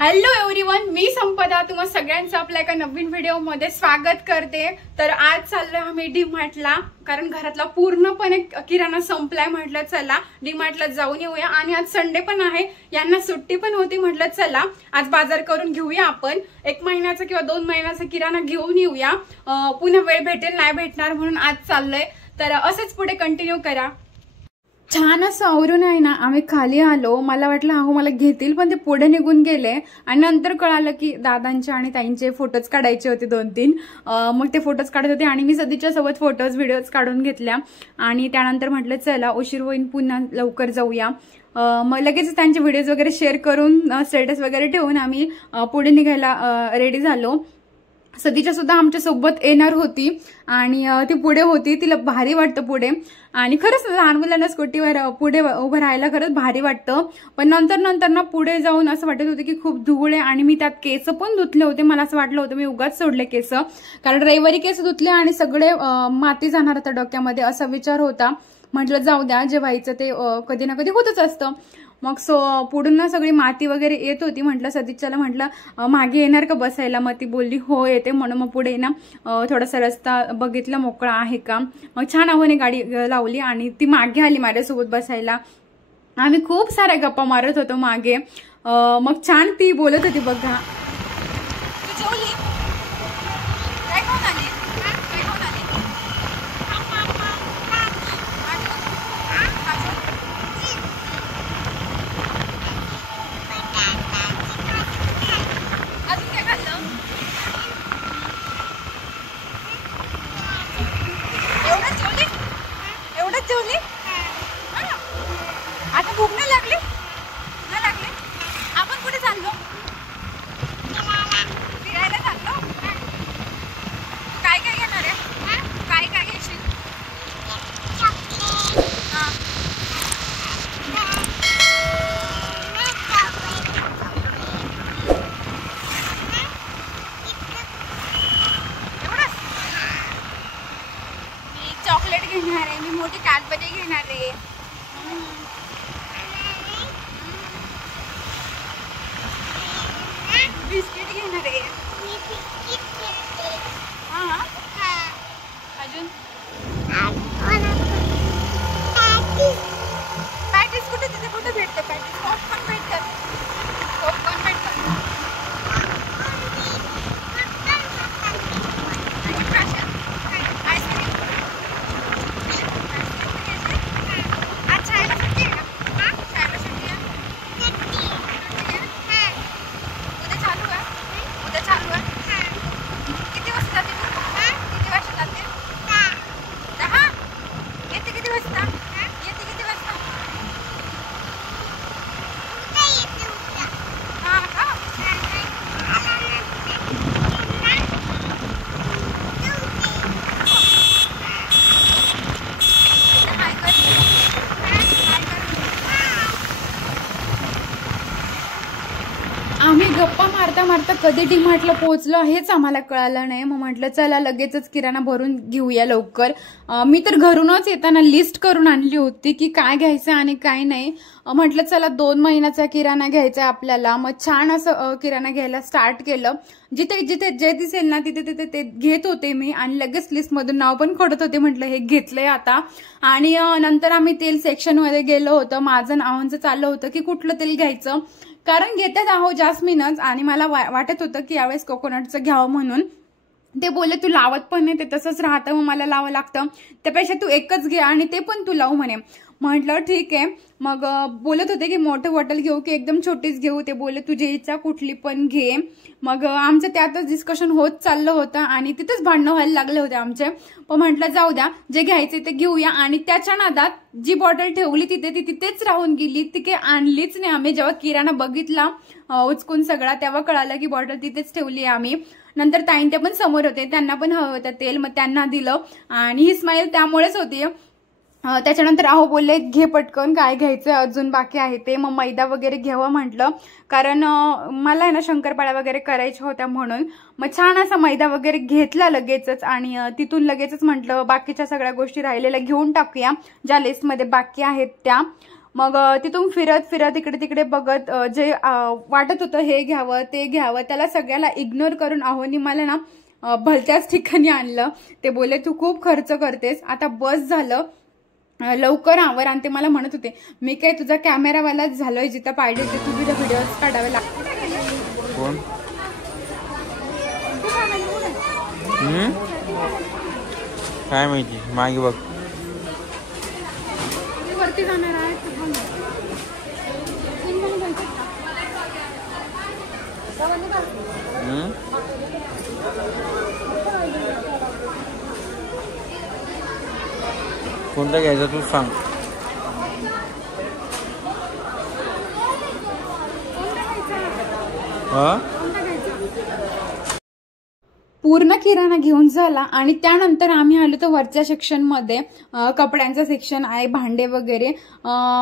Hello everyone, मी संपदा तुम्हा सगळ्यांचं आपल्या एका नवीन व्हिडिओमध्ये स्वागत करते। तर आज चाललोय आम्ही डीमार्टला, कारण घरातला पूर्णपणे किराणा संपलाय। म्हटलं चला डीमार्टला जाऊन येऊया, आणि आज संडे पण आहे, यांना सुट्टी पण होती। म्हटलं चला आज बाजार करून घेऊया, आपण 1 महिन्याचा किंवा 2 महिन्याचा किराणा घेऊन येऊया। पुन्हा वेळ भेटेल नाही भेटणार म्हणून आज चाललोय। तर असंच पुढे कंटिन्यू करा। छान असं आवरून आहे ना आम्ही खाली आलो। मला वाटलं अहो मला घेतील, पण ते पुढे निघून गेले आणि नंतर कळालं की दादांचे आणि ताईंचे फोटोज काढायचे होते 2-3। मग ते फोटोज काढत होते आणि मी सदीच्या सोबत फोटोज व्हिडिओज काढून घेतल्या। आणि त्यानंतर म्हटलं चला उशीर होईन, पुन्हा लवकर जाऊया। मग लगेच त्यांचे व्हिडिओज वगैरे शेअर करून स्टेटस वगैरे ठेवून आम्ही पुढे निघायला रेडी झालो। सदीच्या सुद्धा आमच्या सोबत येणार होती आणि ती पुढे होती, तिला भारी वाटतं पुढे। आणि खरंच लहान मुलांना स्कूटीवर पुढे उभं राहायला खरंच भारी वाटतं। पण नंतर ना पुढे जाऊन असं वाटत होतं की खूप धूळ आहे, आणि मी त्यात केस पण धुतले होते। मला असं वाटलं होतं मी उगाच सोडले केस, कारण रविवारी केस धुतले आणि सगळे माती जाणार होता डोक्यामध्ये असा विचार होता। म्हटलं जाऊ द्या, जे व्हायचं ते कधी ना कधी होतच असतं। मग पुढून ना सगळी माती वगैरे येत होती। म्हटलं सदिच्छाला म्हटलं मागे येणार का बसायला, मग ती बोलली हो येते म्हणून। मग पुढे ना थोडासा रस्ता बघितला मोकळा आहे का, मग छान आव्हाने गाडी लावली आणि ती मागे आली माझ्यासोबत बसायला। आम्ही खूप साऱ्या गप्पा मारत होतो मागे। मग छान ती बोलत होती बघा। आता भूक नाही लागली? नाही लागली? आपण कुठे चाललो? फिरायला चाललो? काय काय घेणार आहे? काय काय घेशील? एवढंच? मी चॉकलेट घेणार आहे, मी मोठी कॅडबरी घेणार आहे, बिस्किट घेणार आहे। अजून पॅटीस कुठे, तिथे कुठे भेटते पॅटीस? पॉपकॉर्न भेटतात, पॉपकॉर्न भेटतात। आम्ही गप्पा मारता मारता कधी डीमार्टला पोहोचलो हेच आम्हाला कळालं नाही। मग म्हटलं चला लगेचच किराणा भरून घेऊया लवकर। मी तर घरूनच येताना लिस्ट करून आणली होती की काय घ्यायचं आणि काय नाही। म्हटलं चला 2 महिन्याचा किराणा घ्यायचा आपल्याला। मग छान असं किराणा घ्यायला स्टार्ट केलं। जिथे जिथे जे दिसेल ना तिथे तिथे ते घेत होते मी, आणि लगेच लिस्ट मधून नाव पण काढत होते। म्हटलं हे घेतलंय आता। आणि नंतर आम्ही तेल सेक्शन मध्ये गेलो होतो। माझं नावांचं चाललं होतं की कुठलं तेल घ्यायचं, कारण घेतात आहो जास्मिनच, आणि मला वाटत होतं की यावेळेस कोकोनटचं घ्यावं म्हणून। ते बोलले तू लावत पण नाही, ते तसंच राहतं, मग मला लावावं लागतं, त्यापेक्षा तू एकच घे आणि ते पण तू लावू म्हणे। म्हटलं ठीक आहे। मग बोलत होते की मोठं बॉटल घेऊ की एकदम छोटीच घेऊ, ते बोलले तुझी इच्छा कुठली पण घे। मग आमचं त्यातच डिस्कशन होत चाललं होतं आणि तिथेच भांडणं व्हायला लागले होते आमचे। पण म्हटलं जाऊ द्या, जे घ्यायचे ते घेऊया। आणि त्याच्या नादात जी बॉटल ठेवली तिथे ती तिथेच राहून गेली, ती काही आणलीच नाही आम्ही। जेव्हा किराणा बघितला उचकून सगळा, तेव्हा कळालं की बॉटल तिथेच ठेवली आम्ही। नंतर ताईन ते पण समोर होते, त्यांना पण हवं होतं तेल, मग त्यांना दिलं, आणि ही स्माईल त्यामुळेच होती। त्याच्यानंतर अहो बोलले घे पटकन काय घ्यायचं अजून बाकी आहे ते, मग मैदा वगैरे घ्यावं म्हटलं, कारण मला आहे ना शंकरपाळ्या वगैरे करायच्या होत्या म्हणून। मग छान असा मैदा वगैरे घेतला लगेचच, आणि तिथून लगेचच म्हटलं बाकीच्या सगळ्या गोष्टी राहिलेल्या घेऊन टाकूया ज्या लिस्टमध्ये बाकी आहेत त्या। मग तिथून फिरत फिरत इकडे तिकडे बघत जे वाटत होतं हे घ्यावं ते घ्यावं, त्याला सगळ्याला इग्नोर करून अहोनी मला ना भलत्याच ठिकाणी आणलं. ते बोलले तू खूप खर्च करतेस, आता बस झालं, लवकर आवर. आणि ते मला म्हणत होते मी काय तुझा कॅमेरावालाच झालोय, जिथं पाहिजे ते तुझे व्हिडिओज काढावे लागतात. काय माहिती, मागे बघ. वरती जाणार आहे कोणता घ्यायचा तू सांग. पूर्ण किराणा घेऊन झाला आणि त्यानंतर आम्ही आलो तर वरच्या सेक्शनमध्ये कपड्यांचं सेक्शन आहे, भांडे वगैरे.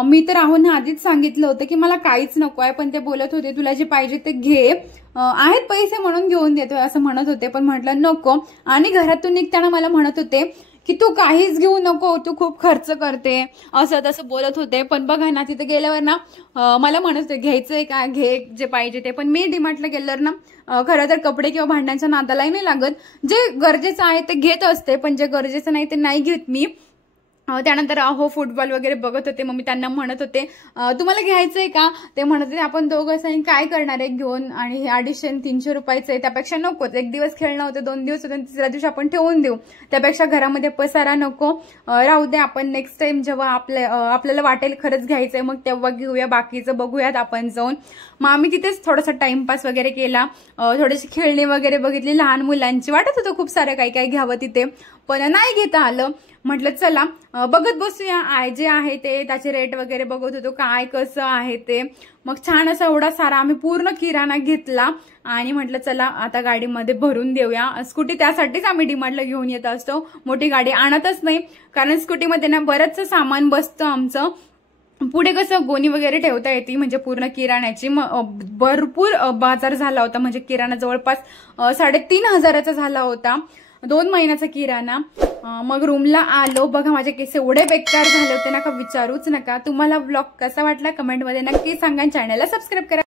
मी तर राहून आधीच सांगितलं होतं की मला काहीच नको आहे, पण ते बोलत होते तुला जे पाहिजे ते घे, आहेत पैसे म्हणून घेऊन देतोय असं म्हणत होते, पण म्हटलं नको. आणि घरातून निघताना मला म्हणत होते की तू काहीच घेऊ नको, तू खूप खर्च करते, असं तसं बोलत होते. पण बघा ना तिथे गेल्यावर ना मला म्हणत होते घ्यायचंय का, घे जे पाहिजे ते. पण मी डीमार्टला गेल्यावर ना खरं तर कपडे किंवा भांड्यांच्या नादालाही नाही लागत, जे गरजेचं आहे ते घेत असते, पण जे गरजेचं नाही ते नाही घेत मी. त्यानंतर अहो फुटबॉल वगैरे बघत होते, मग मी त्यांना म्हणत होते तुम्हाला घ्यायचंय का, ते म्हणत होते आपण दोघं असं काय करणार आहे घेऊन, आणि हे 250-300 रुपयाचं आहे, त्यापेक्षा नकोच. एक दिवस खेळणं होतं, 2 दिवस होते, तिसऱ्या दिवशी आपण ठेवून देऊ, त्यापेक्षा घरामध्ये पसारा नको, राहू दे, आपण नेक्स्ट टाइम जेव्हा आपल्याला वाटेल खरंच घ्यायचंय मग तेव्हा घेऊया, बाकीचं बघूयात आपण जाऊन. मग आम्ही तिथेच थोडासा टाइमपास वगैरे केला, थोडीशी खेळणी वगैरे बघितली लहान मुलांची. वाटत होतं खूप सारं काही काही घ्यावं तिथे, पण नाही घेता आलं. म्हटलं चला बघत बसूया, जे आहे ते त्याचे रेट वगैरे बघत होतो काय कसं आहे ते. मग छान असा एवढा सारा आम्ही पूर्ण किराणा घेतला आणि म्हटलं चला आता गाडीमध्ये भरून देऊया. स्कूटी त्यासाठीच आम्ही डीमार्टला घेऊन येत असतो, मोठी गाडी आणतच नाही, कारण स्कूटीमध्ये ना बरंचसं सामान बसतं आमचं. पुढे कसं गोणी वगैरे ठेवता येते, म्हणजे पूर्ण किराण्याची. भरपूर बाजार झाला होता, म्हणजे किराणा जवळपास 3,500चा झाला होता, 2 महिन्याचा किराणा. मग रूमला आलो, बघा माझे केस एवढे बेकार झाले होते ना का विचारूच नका. तुम्हाला ब्लॉग कसा वाटला कमेंटमध्ये नक्की सांगा, चॅनलला सबस्क्राईब करा.